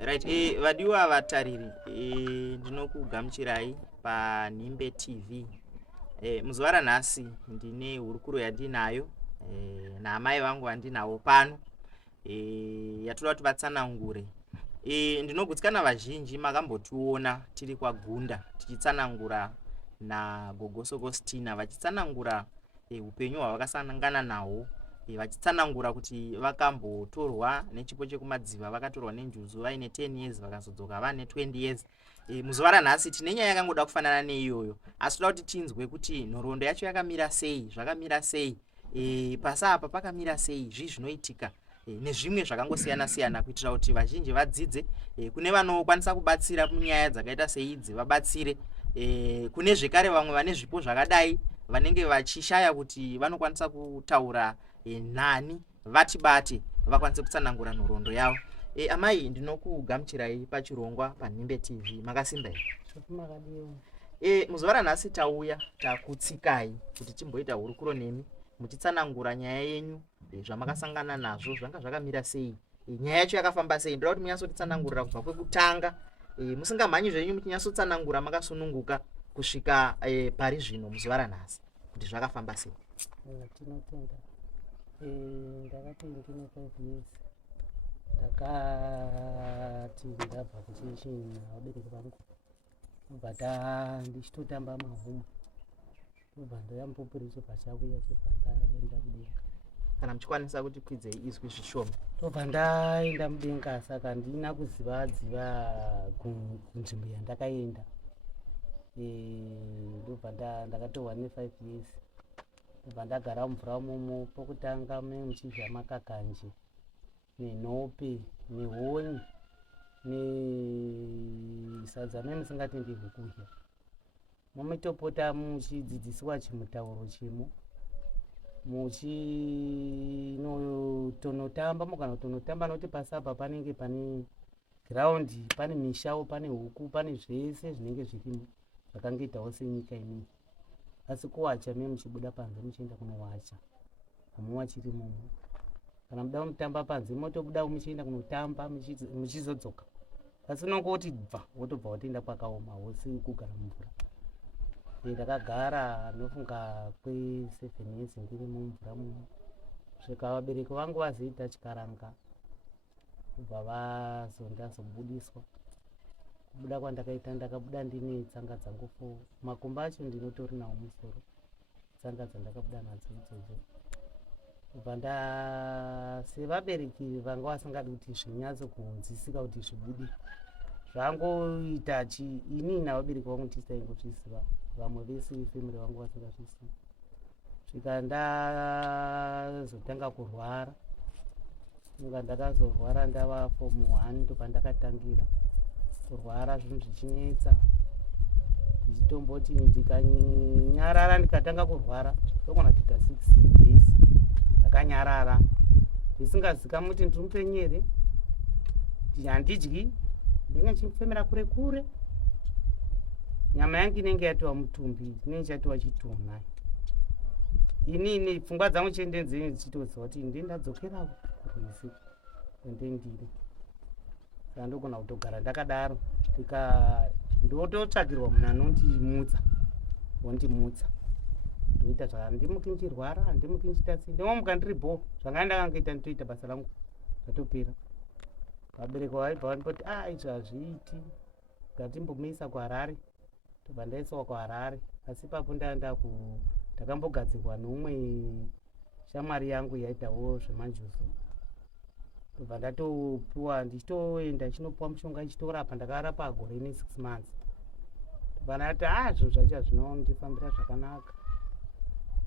Right, vadiwa vatariri, ndinokugamuchirai paNhimbe TV. Muzuva ranhasi ndine hurukuro yandinayo naamai vangu vandinawo pano yatoda kuti vatsanangure. Ndinogutsikana vazhinji makambotiona tiri kwaGunda tichitsanangura naGogo Sogostina vachitsanangura upenyu hwavakasangana nahwo, vachitsanangura kuti vakambotorwa nechipo chekumadziva, vakatorwa nenjuzu vaine 10 years vakazodzoka vane 20 years. Muzuva ranhasi tine nyaya yakangoda kufanana neiyoyo, asi toda kuti tinzwe kuti nhoroondo yacho yakamira sei, zvakamira sei, pasi apa pakamira sei, zvinoitika nezvimwe zvakangosiyana siyana, kuitira kuti vazhinji vadzidze, kune vanokwanisa kubatsira munyaya dzakaita seidzi vabatsire, kune zvekare vamwe vane zvipo zvakadai vanenge vachishaya kuti vanokwanisa kutaura nani vatibate vakwanise kutsanangura nhoroondo yavo. Amai, ndinokugamuchirai pachirongwa paNhimbe TV. Makasimba here? Muzuva ranhasi tauya takutsikai kuti timboita hurukuro nemi muchitsanangura nyaya yenyu, zvamakasangana nazvo zvanga zvakamira sei, nyaya yacho yakafamba sei. Ndoda kuti munyatsotitsanangurira kubva kwekutanga, musingamhanyi zvenyu, muchinyatsotsanangura makasununguka kusvika pari zvino muzuva ranhasi kuti zvakafamba sei. Tinotenda. Ndakati ndine 5 years ndakati ndabva kuchechi navabereki vangu, kubva ndichitotamba mahumu, kubva ndoyamupupuri chibva chauya, chibva ndaenda mudenga. Kana muchikwanisa kuti kwidzei izwi zvishoma. Tobva ndaenda mudenga, saka ndina kuziva kunzvimbo yandakaenda. Ndobva ndakatorwa ne5 years, ndobva ndagara mumvura momo. Pokutanga muchidya makakanje nenhope nehonye nesadza memusingatenderwi kudya. Mumitopota muchidzidziswa chimutauro chimo, muchinotonotamba, mukanotonotamba nokuti pasi apa panenge pane giraundi, pane mishawo, pane huku, pane zvese zvinenge zvirimo zvakangoitawo senyika inei. Asi kuwacha memuchibuda panze muchienda kunowacha, hamuwachiri momo. Kana muda kutamba panze motobuda muchienda kunotamba muchizodzoka. Asi nongoti bva wotobva wotoenda kwakaoma, hausi kugara mumvura. Ndakagara nofunga kwe7 years ndiri mumvura muno, kusvika vabereki vangu vazoita chikaranga, kubva ndazobudiswa. Kubuda kwandakaita, ndakabuda ndine tsanga dzangu 4. Makomba acho ndinotori nawo musoro, tsanga dzandakabuda nadzo idzodzo. Kubva sevabereki vanga vasingadi kuti zvinyatsokunzwisika kuti zvibude, zvangoita ini navabereki vangu tisaingozvisiva, vamwe vese femiri vangu vasingazvisivi. Svika ndazotanga kurwara, ndakazorwara ndava form 1, ndobva ndakatangira kurwara zvinhu zvichinetsa, ndichitomboti ndikanyarara ndikatanga kurwara ndogona kuita 6 days ndakanyarara, ndisingazikamwi kuti ndiri mupenyu here, handidyi, ndinenge ndichifemera kure kure, nyama yangu inenge yatova mutumbi, inenge chatova chitunha. Ini pfungwa dzangu chiendenzeni dzichitoziva kuti ndendadzokera kurwizi kwendendiri. Saka ndogona kutogara ndakadaro, ndototsvagirwa munhu anondimutsa, ndoita zvandimuki nchirwara, handimuki nchiita sei, ndingomuka ndiri bho, zvanga ndakangoita nditoita basa rangu zvatopera. Vabereki vaibva vanipoti izvi hazviiti, ngatimbomuisa kuHarare. Tobva ndaiswa kuHarare, asi ipapo ndakambogadzirwa neumwe shamwari yangu yaitawo zvemanjuzu. Tobva ndatopiwa, ndichitoenda ndichinopiwa mushonga ndichitorapa, ndakarapa gore ne6 months. Tobva ndati zvinhu zvacho hazvinondifambira zvakanaka.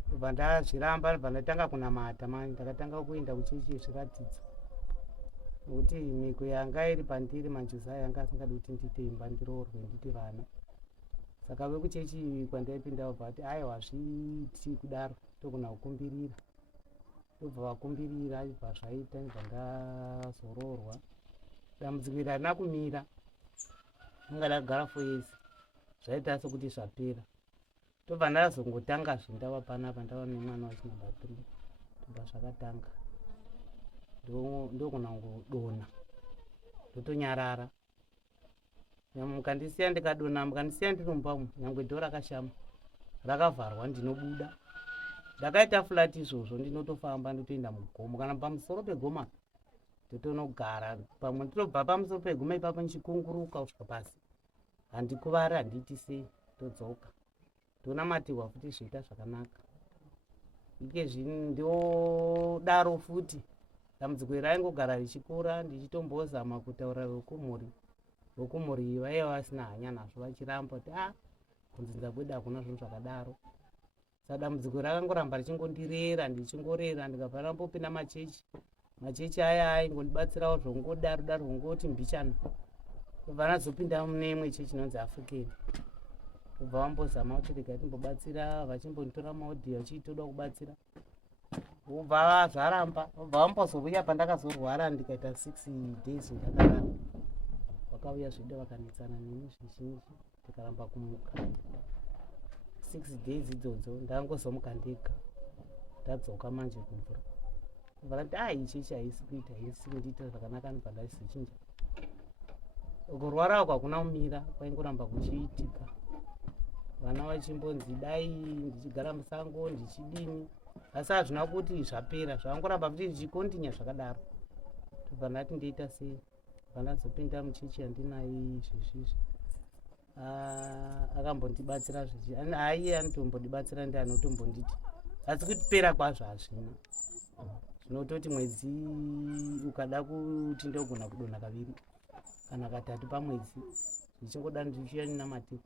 Tobva ndazviramba, ndobva ndatanga kunamata mani, ndakatanga kuenda kuchechi yezviratidzo, nokuti mhiko yanga iri pandiri, manjuzu aya yanga asingadi kuti ndiite imba, ndiroorwe, ndite vana. Saka vekuchechi kwandaipinda vabva vati hazviiti kudaro, togona kukumbirira. Ndobva vakumbirira, ibva zvaita, ndibva ndazoroorwa. Dambudziko iri harina kumira, anga ndakagara 4 years, zvaita sekuti zvapera. Tobva ndazongotangazve ndava panapa, ndava nemwana wachinamba 3, tobva zvakatanga. Ndogona kungodonha ndotonyarara. Mukandisiya ndikadonha, mukandisiya ndinombamo, nyangwe dho rakashama rakavharwa ndinobuda. Ndakaita flat izvozvo ndinotofamba ndotoenda mugomo, kana pamusoro pegoma ndotonogara. Pamwe ndinobva pamusoro pegoma ipapo ndichikunguruka kusvika pasi, handikuvari, handiiti sei, ndodzoka ndonamatirwa futi zvoita zvakanaka. Ikezvi ndodaro futi dambudziko raingogara richikura, ndichitombozama kutaura vokumhuri vaiva vasina hanya nazvo, vachiramba kuti kunzinza kwedu hakuna zvinhu zvakadaro. Saka dambudziko rakangoramba richingondirera, ndichingorera, ndikabva ndambopinda machechi aya aingondibatsirawo zvongodaro daro ngoti mbichana. Kubva ndazopinda mune imwe chechi inonzi African, kubva vambozama kuti rega timbobatsira, vachimbonditora maodhiyo vachitoda kubatsira, kubva zvaramba. Kubva vambozouya pandakazorwara ndikaita 6 days ndakarara, vakauya zvedu vakanetsana neni zvizhinji, ndikaramba kumuka. 6 days idzodzo ndangozomuka ndega, ndadzoka manje kumvura. Kubva ndati ichechi haisi kuita, haisi kundiita zvakanaka, ndibva ndazochinja. Kurwara uku hakuna kumira, kwaingoramba kuchiitika. Vana vachimbonzi dai ndichigara musango ndichidini, asi hazvina kuti zvapera, zvangoramba kuti ndichikontinya zvakadaro. Ndobva ndati ndoita sei, bva ndazopinda muchechi yandinayo izvezvizvi. Akambondibatsira zvichi, haiye anotombondibatsira ndi anotombonditi, asi kupera kwazvo hazvina. Zvinototi mwedzi ukada kuti ndogona kudonha 2 kana 3 pamwedzi, zvichingoda ndichiuya ndinamatirwa.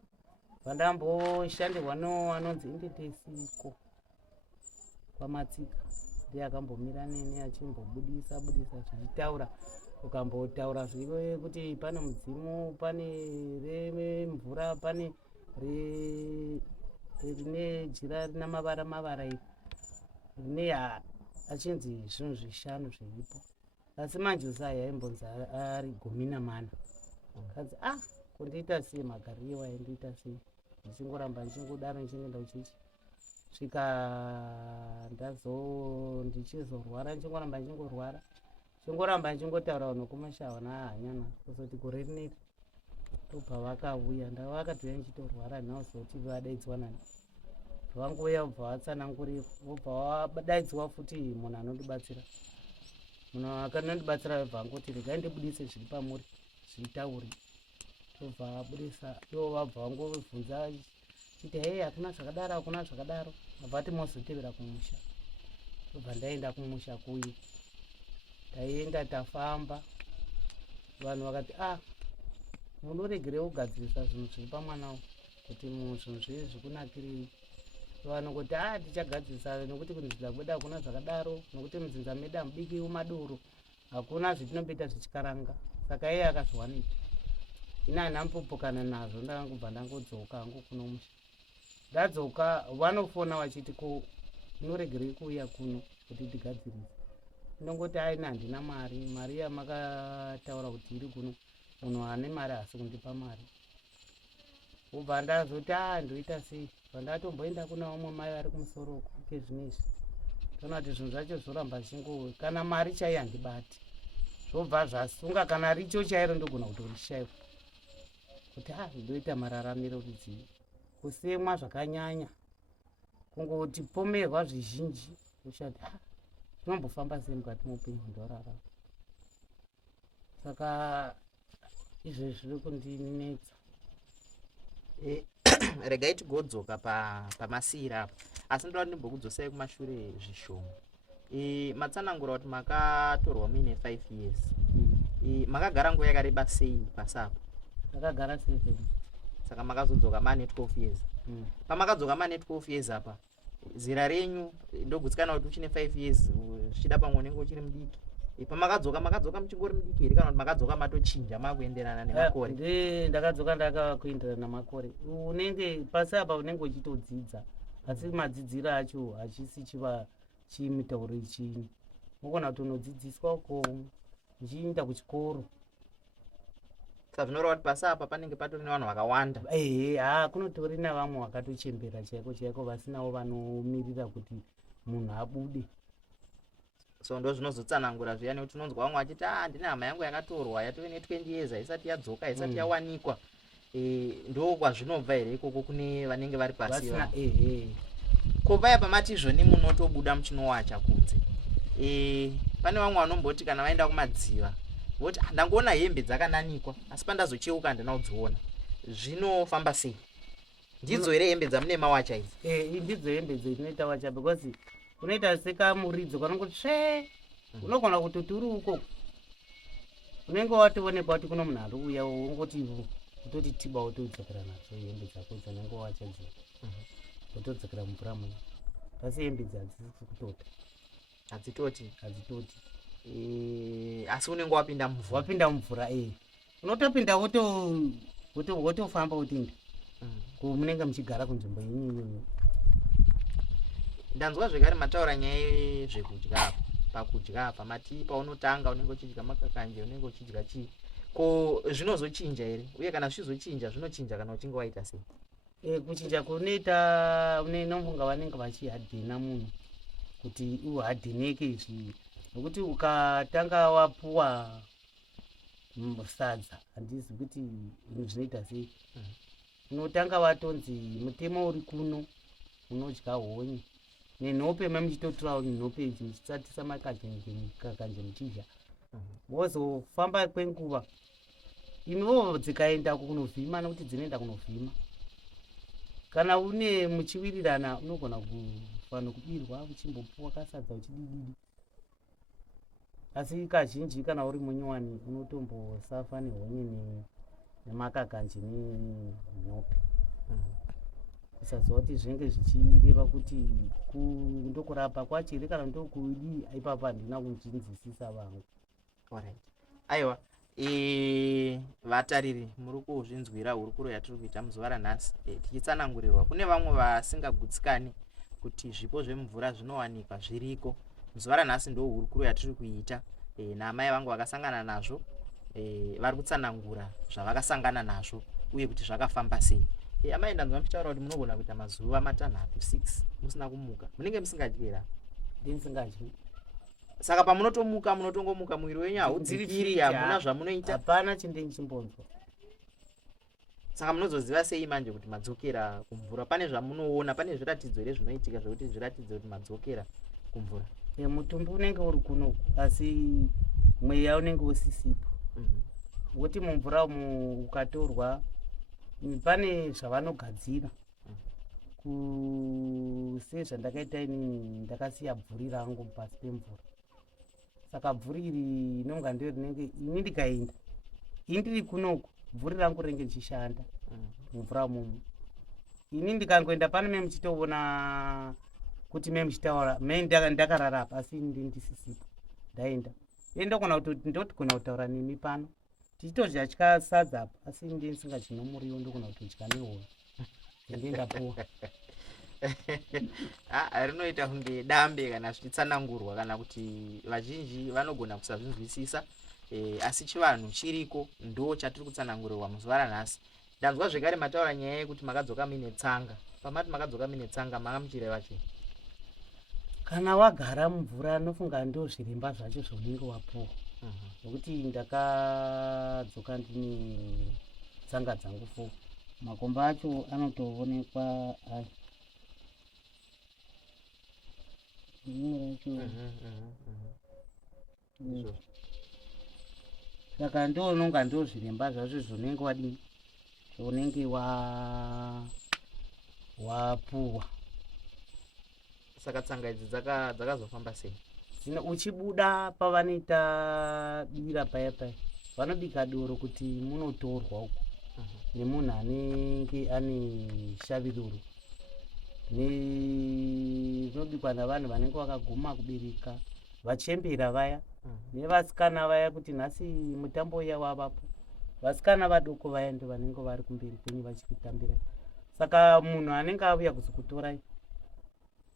Vandamboshandirwa neanonzi Indetesiko kwamatsika, ndiye akambomira neni achimbobudisa zvichitaura, ukambotaura zvive kuti pane mudzimu, pane remvura, pane rine jira rina mavara iri rine achinzi zvinhu 5 zviripo, asi manje usaya aimbonzi ari 14. Kadzi kundiita sei magariro aindiita sei, ndichingoramba ndichingodaro ndichingoenda kuchechi, svika ndichizorwara, ndichingoramba ndichingotaura nokumashawa nahanyana kuzoti gore rineri ndobva vakauya, ndavakatouya ndichitorwara nhazoti vadaidzwa nani, vanguuya vobva vatsanangurirwa, vobva vadaidzwa futi munhu anondibatsira. Munhu akanondibatsira vobva angoti regai ndibudise zviri pamuri zvitauri, tobva abudisa, ivo vabva vangovhunza chiti hei hakuna zvakadaro, vabva mozotevera kumusha. Tobva ndaenda kumusha kuye, taienda tafamba, vanhu vakati munoregerei kugadzirisa zvinhu zviri pamwana kuti zvinhu zvezvi kunakirei. Vanongoti tichagadzirisa nokuti kunzinza kwedu hakuna zvakadaro, nokuti munzinza medu hamubiki madoro, hakuna zvetinomboita zvichikaranga. Saka iye akazviwanita, ina handina kumbopokana nazvo, ndakangobva ndangodzoka hangu kuno musha. Ndadzoka vanofona vachiti ko munoregerei kuuya kuno kuti tigadzirise. Ndongoti ina handina mari yamakataura kuti iri kuno, munhu ane mari hasi kundipa mari. Ubva ndazoti ndoita sei, pandatomboenda kuna vamwe mai vari kumusoro kezvinezvi, toona kuti zvinhu zvacho zvoramba zvichingowe, kana mari chaiyo handibati, zvobva zvasunga, kana richo chairo ndogona kutorishayiwa, kuti ndoita mararamiro rudzii, kusemwa zvakanyanya, kungoti pomerwa zvizhinji, ushati zvinombofamba sei mukati muupenyu hwandorarama. Saka izvezvi zviri kundinetsa. Regai tigodzoka pamasira apo, asi ndoda ndimbokudzosai kumashure zvishoma. Matsanangura kuti makatorwa muine 5 years. Makagara nguva yakareba sei pasapo? Ndakagara 7. Saka makazodzoka mane 12 years. Pamakadzoka mane 12 years apa, zera renyu ndogutsikana kuti uchine 5 years zvichida pamwe unenge uchiri mudiki. Pamakadzoka muchingori mudiki here, kana kuti makadzoka matochinja makuenderana nemakore? Ndakadzoka ndakakuenderana namakore. Unenge pasi apa unenge uchitodzidza, asi madzidziro acho hachisi chimutauro chini. Unogona kuti unodzidziswa uko uchienda kuchikoro. Saka zvinoreva kuti pasi apa panenge patori nevanhu vakawanda. Kunotori navamwe vakatochembera chaiko vasinawo vanomirira kuti munhu abude. so ndo zvinozotsanangura zviya nekuti unonzwa vamwe vachiti ndine hama yangu yakatorwa yatove ne20 years haisati yadzoka haisati yawanikwa. Ndo kwazvinobva here ikoko kune vanenge vari pasi vasina ko paya pamati izvoni munotobuda muchinowacha kunze. Pane vamwe vanomboti kana vaenda kumadziva voti ndangoona hembe dzakananikwa asi pandazocheuka handina kudziona. Zvinofamba sei? Ndidzo here hembe dzamune mawacha idzi? Ndidzo hembe dzinoita wacha because unoita sekamuridzo kanongoti tsve unogona kutoti uri ukoko unenge watoonekwa kuti kuno munhu ari uya ungoti kutoti tiba wotodzokera nadzo hembe dzako dzanenge wacha dzino wotodzokera mumvura muno. Asi hembe idzi hadzisi kutota, hadzitoti. Hadzitoti. Asi unenge wapinda mumvura. Wapinda mumvura unotopinda wotofamba wotinde munenge muchigara kunzvimbo inyinyi. Ndanzwa zvekare mataura nyaya yezvekudya. Pakudya pamati paunotanga unenge uchidya makakanje unenge uchidya chii, ko zvinozochinja here uye kana zvizochinja zvinochinja kana uchinge waita sei? Kuchinja kunoita unombonga vanenge vachihadhina munhu kuti uhadhineke izvi nokuti ukatanga wapuwa sadza handizi kuti zvinoita sei. Unotanga watonzi mutemo uri kuno unodya honye nenhope memuchitotorawo nhope idzi muchisatisa makakanje muchidya wozofamba kwenguva imiwo dzikaenda kunovhima nokuti dzinoenda kunovhima. Kana une muchiwirirana unogona kufana kubirwa uchimbopuwa kasadza uchidididi. Asi kazhinji kana uri munyowani unotombosafa nehonye nemakakanje nenhope kusaziva kuti zvinenge zvichireva kuti ndokurapa kwacho here kana ndokudii. Ipapo handina kunzwisisa vangu. Aiwa, vatariri muri kuzvinzwira hurukuro yatiri kuita muzuva ranhasi tichitsanangurirwa kune vamwe vasingagutsikani kuti zvipo zvemvura zvinowanikwa zviriko. Muzuva ranhasi ndo hurukuro yatiri kuita namai vangu vakasangana nazvo vari kutsanangura zvavakasangana nazvo uye kuti zvakafamba sei. Amai ndanzwa muchitaura kuti munogona kuita mazuva 6 musina kumuka, munenge musingadyera? Ndisingadyi. Saka pamunotomuka munotongomuka mwiri wenyu haudzikiri, hamuna zvamunoita? Hapana chindenge chimbonzwa. Saka munozoziva sei manje kuti madzokera kumvura? Pane zvamunoona, pane zviratidzo here zvinoitika zvokuti zviratidze kuti madzokera kumvura? Mutumbi unenge uri kuno asi mweya unenge usisipo. Kuti mumvura ukatorwa pane zvavanogadzira sezvandakaita inini ndakasiya bvuri rangu pasi pemvura. Saka bvuri iri inonga ndio rinenge ini ndikaenda indiri kunoko bvuri rangu rinenge richishanda mumvura mumu. Ini ndikangoenda pano memuchitoona kuti memuchitaura ndakarara asi ndisisipo ndaenda ndokona kuti ndotogona kutaura nemi pano tichitodya chikasadza apa asi ndisingadyi nomuriwo ndokona kutodya nehove ndendapuwa. Rinoita kunge dambe kana zvichitsanangurwa kana kuti vazhinji vanogona kusazvinzwisisa asi chivanhu chiriko ndo chatiri kutsanangurirwa muzuva ranhasi. Ndanzwa zvekare mataura nyaya yekuti makadzoka muine tsanga. Pamati makadzoka muine tsanga manga muchireva chii? Kana wagara mumvura nofunga ndo zviremba zvacho zvaunenge wapuwa nokuti ndakadzoka ndine tsanga dzangu 4. Makomba acho anotoonekwa saka ndononga ndo zviremba zvacho zvaunenge wadini zvaunenge wapuwa. Saka tsanga idzi dzakazofamba sei? Uchibuda pavanoita bira paya vanobika doro kuti munotorwa uko nemunhu anenge ane shaviruru nezvinobikwa navanhu vanenge vakaguma kubereka vachembera vaya nevasikana vaya kuti nhasi mutambo uya wavapo. Vasikana vadoko vaya ndo vanenge vari kumberi kwenyu vachikutambira. Saka munhu anenge auya kuzokutorai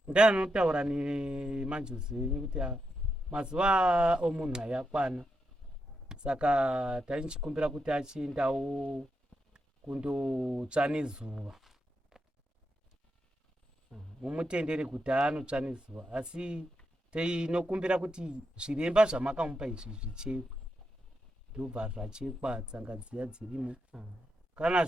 ndaanotaura nemanjuzi enyu kuti mazuva omunhu ayakwana. Saka tanichikumbira kuti achiendawo kundotsva nezuva mumutendere kuti anotsva nezuva asi tinokumbira kuti zviremba zvamakamupa izvi zvichekwe, ndobva zvachekwa tsanga dziya dzirimo. Kana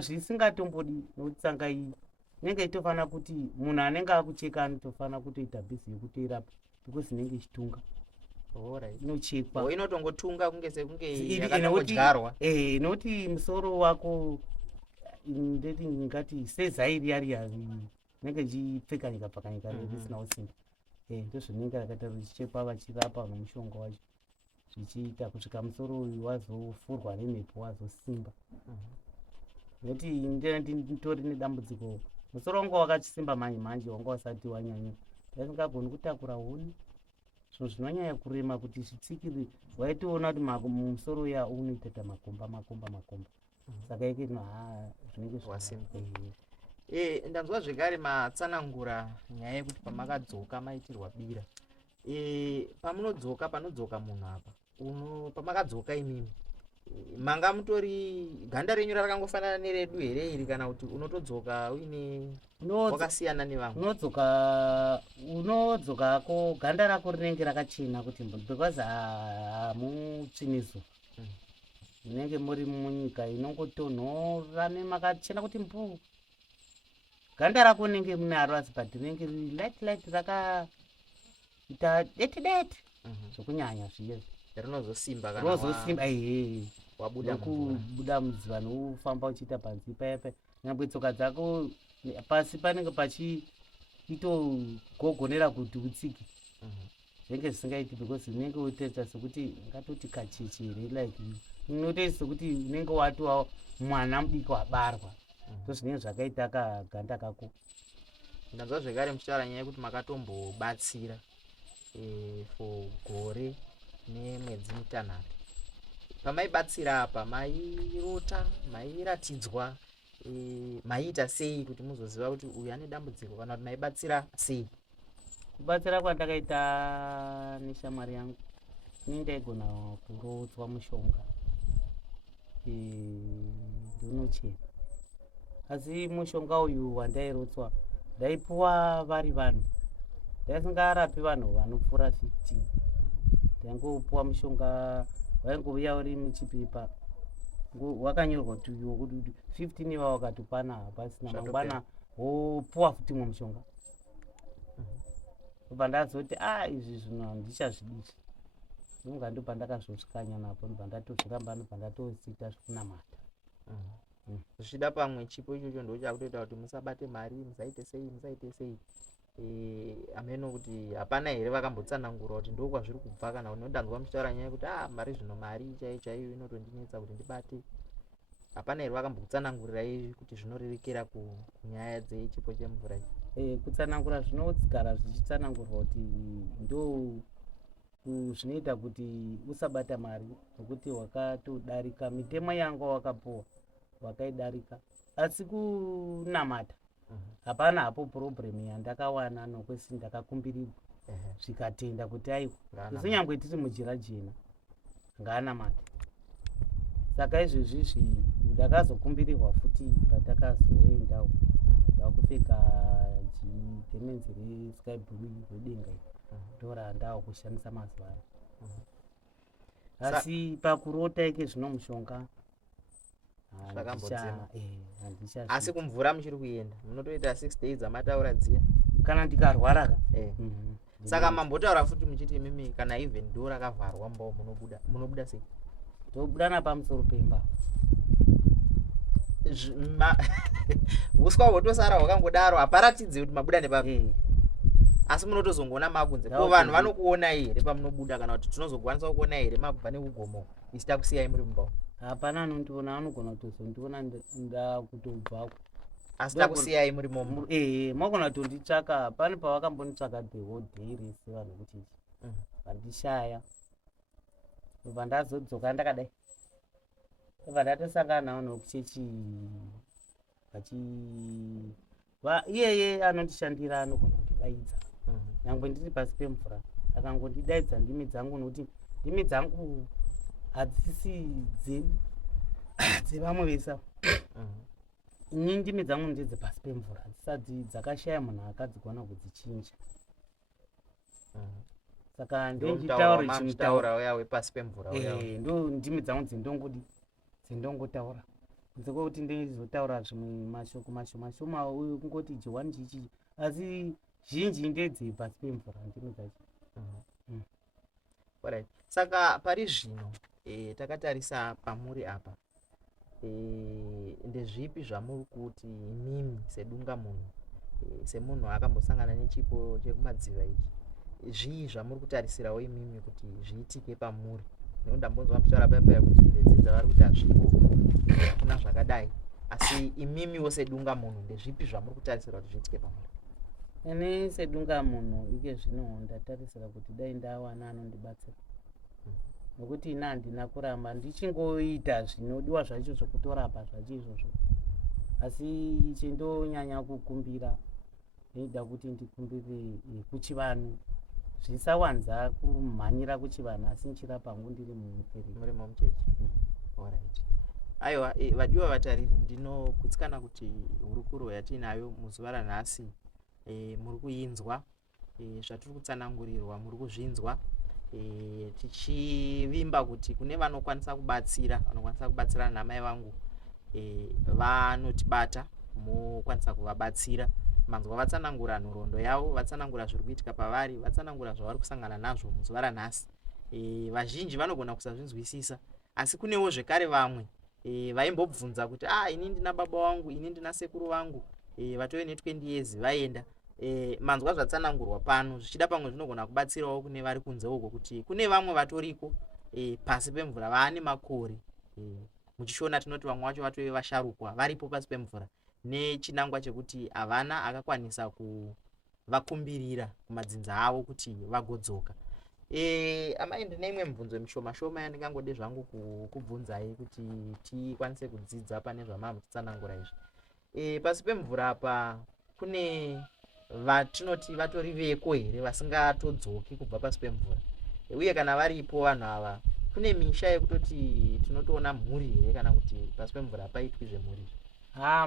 zvisingatombodi nokuti tsanga iyi inenge itofanira kuti munhu anenge akucheka anotofana kutoita bhizi yekutoirapa because inenge ichitunga inochekwa inotongotunga kunge sekunge yakatongodyarwa. Nokuti musoro wako ndeti ngati sezairi yari inenge ichipfekanyika pfekanyika risinawo simba, ndozvinenge rakaita richichekwa vachirapa nomushonga wacho zvichiita kusvika musoro uyu wazofurwa nemhepo wazosimba. Nokuti nditori nedambudziko, musoro wanga wakachisimba manje wanga wasati wanyanya, ndasingagoni kutakura huni, so zvinonyanya kurema kuti zvitsikire. Waitoona kuti musoro uya unoita makomba, saka ike zvinenge wasimba. Ndanzwa zvekare matsanangura nyaya yekuti pamakadzoka maitirwa bira. Panodzoka munhu apa, pamakadzoka imimi manga mutori ganda renyu rakangofanana neredu here iri, kana kuti unotodzoka uine wakasiyana nevamwe? Unodzokako ganda rako rinenge rakachena kuti because hamutsvinizo, munenge muri munyika inongotonhora nemakachena kuti mbu. Ganda rako rinenge munaro asi but rinenge riri light rakaita deti zvokunyanya zviye rinozosimba wabuda mudziva noufamba uchiita panzi payapa, nyangwe tsoka dzako pasi panenge pachitogogonera kuti utsike zvinenge zvisingaiti because unenge utoita sekuti ngatoti kachechere like unotoita sekuti unenge watova mwana mudiki wabarwa, ndozvinenge zvakaita kaganda kako. Ndanzwa zvekare muchitaura nyaya yekuti makatombobatsira for gore nemwedzi mitanhatu. Pamaibatsira apa mairota, mairatidzwa, maiita sei kuti muzoziva kuti uyu ane dambudziko, kana kuti maibatsira sei? Kubatsira kwandakaita neshamwari yangu, ndaigona kurotswa mushonga ndonochena, asi mushonga uyu wandairotswa ndaipuwa vari vanhu, ndaisingarapi vanhu vanopfuura 15. Ndaingopuwa mushonga waingouya uri muchipepa wakanyorwa kuti 15 iva wakatopana pasina mangwana wopuwa futi mwe mushonga. Kubva ndazoti izvi zvinhu handichazvidisi, ndonga ndo pandakazosvikanya napo, ndobva ndatozviramba, ndobva ndatosiita zvekunamata. Zvichida pamwe chipo ichocho ndochakutoita kuti musabate mari, musaite sei. Ameno kuti hapana here vakambotsanangura kuti ndo kwazviri kubva, kana kuti ndanzwa muchitaura nyaya yekuti mari zvino mari chaiyo inotondinetsa kuti ndibate. Hapana here vakambotsanangurirai kuti zvinorerekera kunyaya dzechipo chemvura iyi? Kutsanangura zvinogara zvichitsanangurwa kuti ndo zvinoita kuti usabata mari, nokuti wakatodarika mitemo yanga wakapuwa, wakaidarika. Asi kunamata hapana hapo problem yandakawana nokwesi ndakakumbirirwa zvikatenda kuti aiwa kusinyangwe tiri mujira jena ngaanamata. Saka izvezvizvi ndakazokumbirirwa futi patakazoendawo, ndakupfeka gemenzi resky blue redenga ndora ndawo kushandisa mazuva ano. Asi pakurota ike zvino mushonga asi kumvura muchiri kuenda munotoita 6 days amataura dziya kana ndikarwara saka mambotaura futi muchiti mimi kana even do rakavharwa mbao munobuda sei? Tobuda napamusoro pemba uswa hwotosara hwakangodaro haparatidzi kuti mabuda nepapi, asi munotozongoona makunze ko vanhu vanokuonai here pamunobuda, kana kuti tinozokwanisa kuona here makubva nekugomo isita kusiyai muri mumbao? Hapana anondiona, anogona kutozondiona ndakutobvako asita kusiyai muri momo. Magona kutonditsvaka, pane pavakambonditsvaka the whole day rese vanhu kuti vandishaya, ubva ndazodzoka ndakadai, ubva ndatosangana navo nokuchechi iyeye anondishandira anogona kundidaidza nyangwe ndiri pasi pemvura, akangondidaidza ndimi dzangu, nokuti ndimi dzangu hadzisi dzevamwe vesa. Ini ndimi dzangu ndedze pasi pemvura, dzisati dzakashaya munhu akadzigona kudzichinja. saka Ndomutaura ndechitaura wamamutaura uya wepasi pemvura uya. ndo ndimi dzangu dzindongotaura kunze kwekuti ndeizotaura zvimwe mashoma uyu kungoti Johani chichi, asi zhinji ndedzepasi pemvura ndimi dzacho. Alright. Saka pari zvino takatarisa pamuri apa, ndezvipi zvamuri kuti imimi sedunga munhu, semunhu akambosangana nechipo chekumadziva ichi, zvii zvamuri kutarisirawo imimi kuti zviitike pamuri? Nekuti ndambonzwa muchitaura paya kuti vedzidza vari kuti hazvipo, hakuna zvakadai, asi imimiwo sedunga munhu ndezvipi zvamuri kutarisira kuti zviitike pamuri? Ini sedunga munhu ike zvino ndatarisira kuti dai ndawana anondibatsira, nokuti ina handina kuramba ndichingoita zvinodiwa zvacho zvokutorapa zvacho izvozvo, asi chindonyanya kukumbira ndoda kuti ndikumbire kuchivanhu, zvisawanza kumhanyira kuchivanhu asi ndichirapa hangu ndiri mumukereke. Muri muchechi. Alright. Aiwa, vadiwa vatariri, ndinogutsikana kuti hurukuro yatinayo muzuva ranhasi muri kuinzwa, zvatiri kutsanangurirwa muri kuzvinzwa, tichivimba kuti kune vanokwanisa kubatsira namai vangu, vanotibata mokwanisa kuvabatsira. Manzwa vatsanangura nhoroondo yavo, vatsanangura zviri kuitika pavari, vatsanangura zvavari kusangana nazvo muzuva ranhasi. Vazhinji vanogona kusazvinzwisisa, asi kunewo zvekare vamwe vaimbobvunza kuti ini ndina baba vangu, ini ndina sekuru vangu, vatove ne20 years vaenda. Manzwa zvatsanangurwa pano, zvichida pamwe zvinogona kubatsirawo kune vari kunze uko, kuti kune vamwe vatoriko pasi pemvura vaane makore, muchishona tinoti vamwe vacho vatove vasharukwa varipo pasi pemvura, nechinangwa chekuti havana akakwanisa kuvakumbirira kumadzinza avo kuti vagodzoka. Amai, ndine imwe mibvunzo mishoma yandingangode zvangu kubvunzai kuti tikwanise kudzidza pane zvamava muchitsanangura izvi. Pasi pemvura apa kune vatinoti vatori veko here vasingatodzoki kubva pasi pemvura, uye kana varipo vanhu ava kune misha yekutoti tinotoona mhuri here, kana kuti pasi pemvura hapaitwi zvemhuri?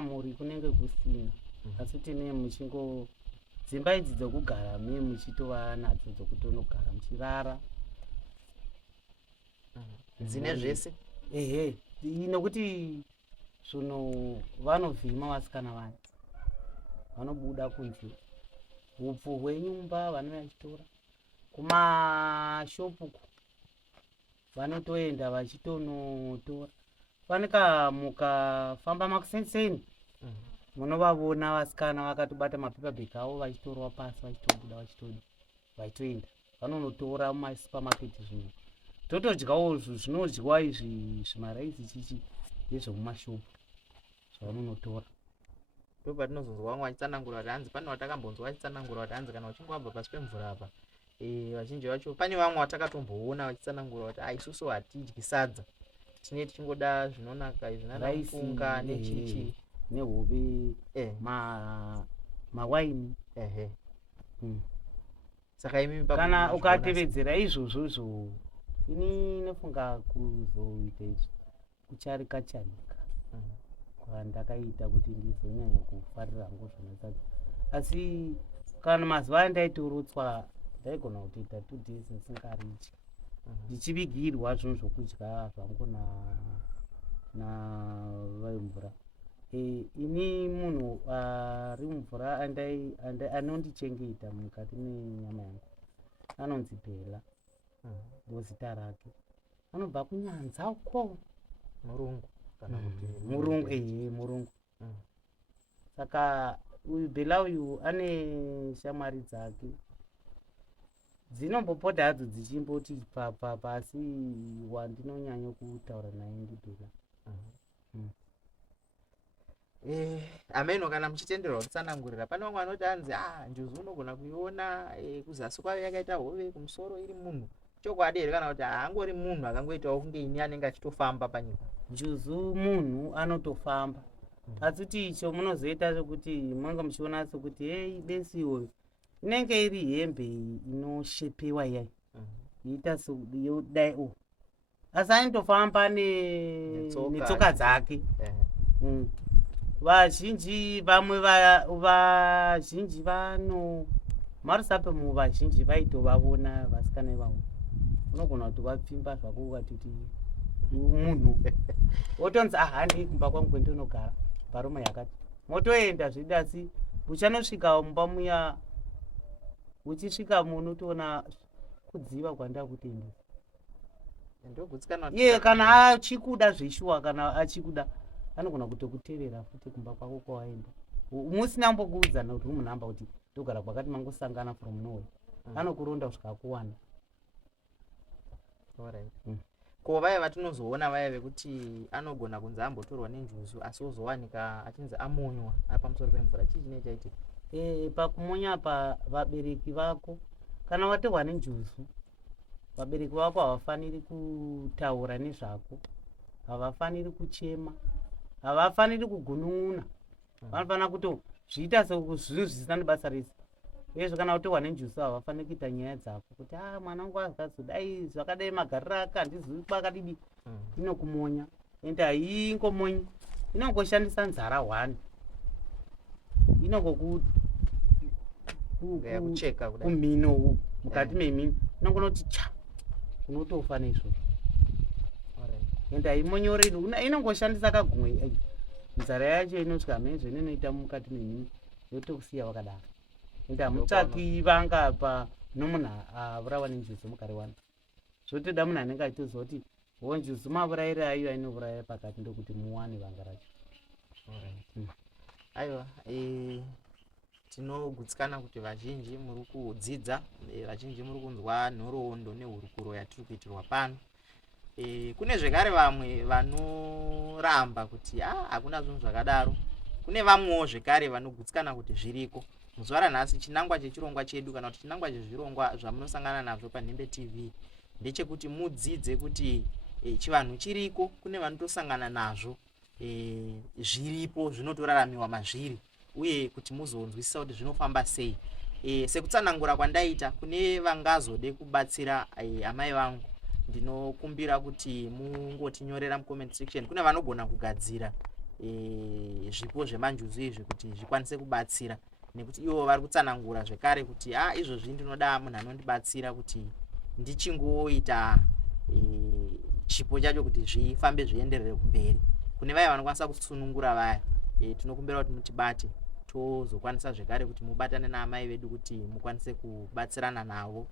Mhuri kunenge kusina, asi tine muchingo dzimba idzi dzokugara mune muchitova nadzo dzokutonogara muchirara dzine zvese. Nokuti zvino vanovhima vasikana vaya vanobuda kunze, upfu hwenyumba vanouya vachitora, kumashopu vanotoenda vachitonotora. Fanika mukafamba makusenseni munovavona vasikana vakatobata mapepabheki avo vachitorwa pasi, vachitobuda vachitoenda vanonotora mumasupamaketi. Zvino totodyawo zvinodyiwa izvi zvimaraisi chichi nezvemumashopu zvavanonotora. Ndo patinozonzwa vamwe vachitsanangura kuti hanzi pane vatakambonzwa vachitsanangura kuti hanzi kana uchinge wabva pasi pemvura apa, vazhinji vacho pane vamwe watakatomboona vachitsanangura kuti isusu hatidyi sadza, tine tichingoda zvinonaka zvinana mupunga nechichi nehove, mawaini. Saka imi kana ukatevedzera izvozvo, ini nofunga kuzoita izvi kucharika kwandakaita kuti ndizonyanya kufarira hangu zvinosadza. Asi kana mazuva andaitorotswa ndaigona kutoita 2 days ndisingaridyi, ndichivigirwa zvinhu zvokudya zvangu navamvura. Ini munhu ari mumvura anondichengeta mukati menyama yangu anonzi Bhela, ndozita rake. Anobva kunyanza uko, murungu kana kuti murungu. Saka uyu Bhela uyu ane shamwari dzake dzinombopota hadzo dzichimboti pasi wandinonyanya kutaura naye ndiBhela. Ameno, kana muchitenderwa kutsanangurira, pane vamwe vanoti hanzi njuzu unogona kuiona kuzasi kwayo yakaita hove, kumusoro iri munhu. Chokwadi here kana kuti haangori munhu akangoitawo kunge ini anenge achitofamba panyika? Njuzu munhu anotofamba, asi kuti icho munozoita sokuti munenge muchiona sokuti besi iyoyo inenge iri hembe inoshepewa iyai iita sodai, asi anotofamba netsoka dzake. Vazhinji vamwe vazhinji marusape vazhinji vaitovavona vasikana ivavo unogona kuti vapfimba zvako ukatiti munhu wotonzi handei kumba kwangu kwendinogara parume yakati motoenda zvidasi uchanosvika mumba muya uchisvika munotoona kudziva kwanda kutendesa iye kana achikuda zvishuwa kana achikuda anogona kutokutevera futi kumba kwako kwawaenda musina mbokuudzana kuti umunhamba kuti ndogara kwakati mangosangana from nowhere anokuronda kusvika akuwana. Ko vaya vatinozoona vaya vekuti anogona kunzi ambotorwa nenjuzu asi ozowanika achinzi amonywa pamusoro pemvura chii chinenge chaitika? Pakumunya apa vabereki vako kana watorwa nenjuzu vabereki vako havafaniri kutaura nezvako, havafaniri kuchema, havafaniri kugunun'una. Vanofanira kutozviita sezvinhu zvisina nebasa rese. Uyezve kana watorwa nenjuzu havafaniri kuita nyaya dzako kuti mwana wangu azodai zvakadai magariro ake handizivi kwakadii. Inokumonya ende haingomonyi, inongoshandisa nzara hwani, kumhino mukati memhino inongona kuti cha unotofa neizvozvo ende haimonyoreri, inongoshandisa kagumwe nzara yacho inosvika mhezvene inoita mukati memhino yotokusiya wakadaro ende hamutsvaki vanga nomunhu avurawa nenjuzu mukariwana. Zvotoda munhu anenge achitoziva kuti njuzu mavurayiro ayo ainouraya pakati ndokuti muwane vanga racho. Aiwa, tinogutsikana kuti vazhinji muri kudzidza, vazhinji muri kunzwa nhoroondo nehurukuro yatiri kuitirwa pano. Kune zvekare vamwe vanoramba kuti hakuna zvinhu zvakadaro. Kune vamwewo zvekare vanogutsikana kuti zviriko. Muzuva ranhasi chinangwa chechirongwa chedu kana kuti chinangwa chezvirongwa zvamunosangana nazvo paNhembe TV ndechekuti mudzidze kuti chivanhu chiriko, kune vanotosangana nazvo zviripo zvinotoraramiwa mazviri uye kuti muzonzwisisa kuti zvinofamba sei. Sekutsanangura kwandaita kune vangazode kubatsira amai vangu, ndinokumbira kuti mungotinyorera mucomment section. Kune vanogona kugadzira zvipo zvemanjuzu izvi kuti zvikwanise kubatsira, nekuti ivo vari kutsanangura zvekare kuti izvozvi ndinoda munhu anondibatsira kuti ndichingoita chipo chacho kuti zvifambe zvienderere kumberi. Kune vaya vanokwanisa kutsunungura vaya, tinokumbira kuti mutibate tozokwanisa zvekare kuti mubatane naamai vedu kuti mukwanise kubatsirana navo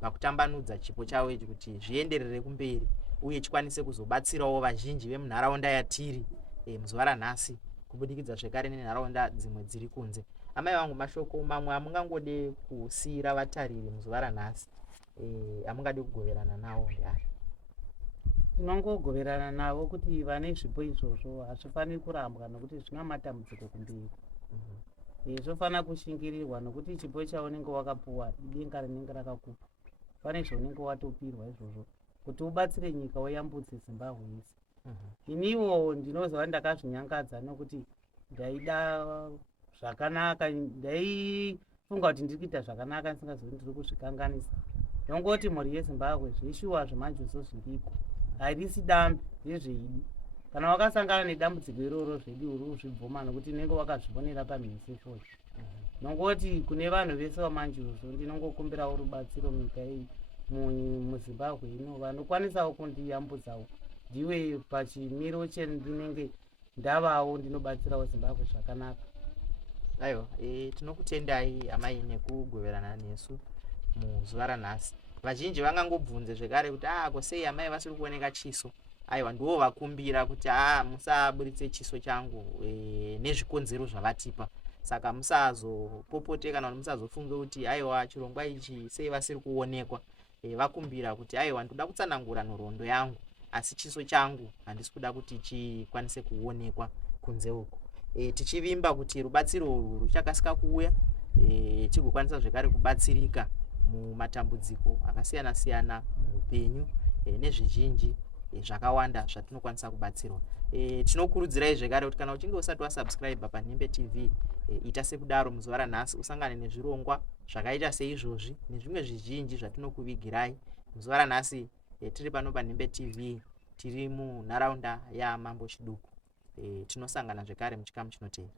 pakutambanudza chipo chavo ichi kuti zvienderere kumberi uye chikwanise kuzobatsirawo vazhinji vemunharaunda yatiri muzuva ranhasi kubudikidza zvekare nenharaunda dzimwe dziri kunze. Amai vangu, mashoko mamwe amungangode kusiyira vatariri muzuva ranhasi, amungade kugoverana nawo ndeari? Tinongogoverana navo kuti vane zvipo izvozvo hazvifaniri kurambwa nokuti zvina matambudziko kumberi. Zvofanira kushingirirwa nokuti chipo chaunenge wakapuwa idenga rinenge rakakupa. Pane zvaunenge watopirwa izvozvo kuti ubatsire nyika uyambudze Zimbabwe yese. Iniwo ndinoziva ndakazvinyangadza nokuti ndaida zvakanaka, ndaifunga kuti ndiri kuita zvakanaka ndisingazivi ndiri kuzvikanganisa. Ndongoti mhuri yeZimbabwe zvishuwa zvemanjuzu zviriko, harisi dambi ndezveidi. Kana wakasangana nedambudziko iroro zvedi uri kuzvibvuma nokuti unenge wakazvionera pamhezi shoti. Nongoti kune vanhu vese vamanjuzu ndinongokumbirawo rubatsiro munyika muZimbabwe ino vanokwanisawo kundiyambudzawo ndiwe pachimiro chendinenge ndavawo ndinobatsirawo Zimbabwe zvakanaka. Aiwa, tinokutendai amai nekugoverana nesu muzuva ranhasi. Vazhinji vangangobvunze zvekare kuti sei amai vasiri kuoneka chiso. Aiwa, ndiwo vakumbira kuti musaburitse chiso changu nezvikonzero zvavatipa. Saka musazopopote kana musazofunge kuti aiwa chirongwa ichi sei vasiri kuonekwa. Vakumbira kuti aiwa, ndoda kutsanangura nhoroondo yangu asi chiso changu handisi kuda kuti chikwanise kuonekwa kunze uko. Tichivimba kuti rubatsiro ruchakasika kuuya, tigokwanisa zvekare kubatsirika mumatambudziko akasiyana siyana muupenyu nezvizhinji zvakawanda zvatinokwanisa kubatsirwa. Tinokurudzirai zvekare kuti kana uchinge usati wasubscribe paNhembe TV, ita sekudaro muzuva ranhasi usangane nezvirongwa zvakaita seizvozvi nezvimwe zvizhinji zvatinokuvigirai muzuva ranhasi. Tiri pano paNhembe TV, tiri munharaunda yaMambo Chiduku. Tinosangana zvekare muchikamu chinotevera.